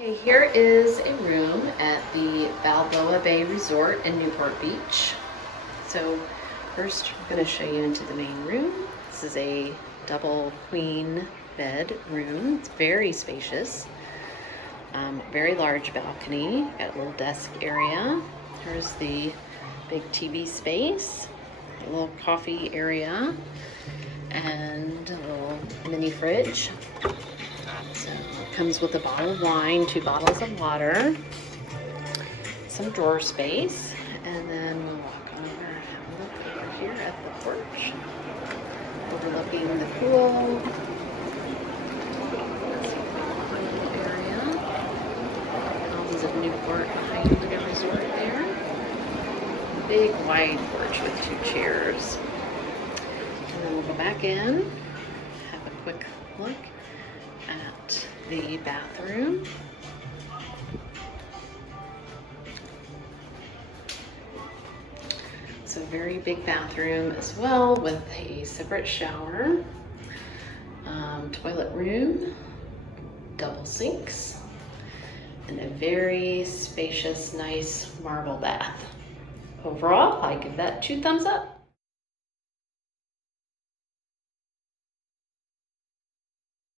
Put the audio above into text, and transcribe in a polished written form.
Okay, here is a room at the Balboa Bay Resort in Newport Beach. So first I'm going to show you into the main room. This is a double queen bed room. It's very spacious. Very large balcony. Got a little desk area. Here's the big TV space. A little coffee area and a little mini fridge. So it comes with a bottle of wine, 2 bottles of water, some drawer space, and then we'll walk over and have a look over here at the porch, overlooking the pool area. Mountains of Newport behind the resort there. Big wide porch with 2 chairs. And then we'll go back in, have a quick look at the bathroom. It's a very big bathroom as well with a separate shower, toilet room, double sinks, and a very spacious, nice marble bath. Overall, I give that 2 thumbs up.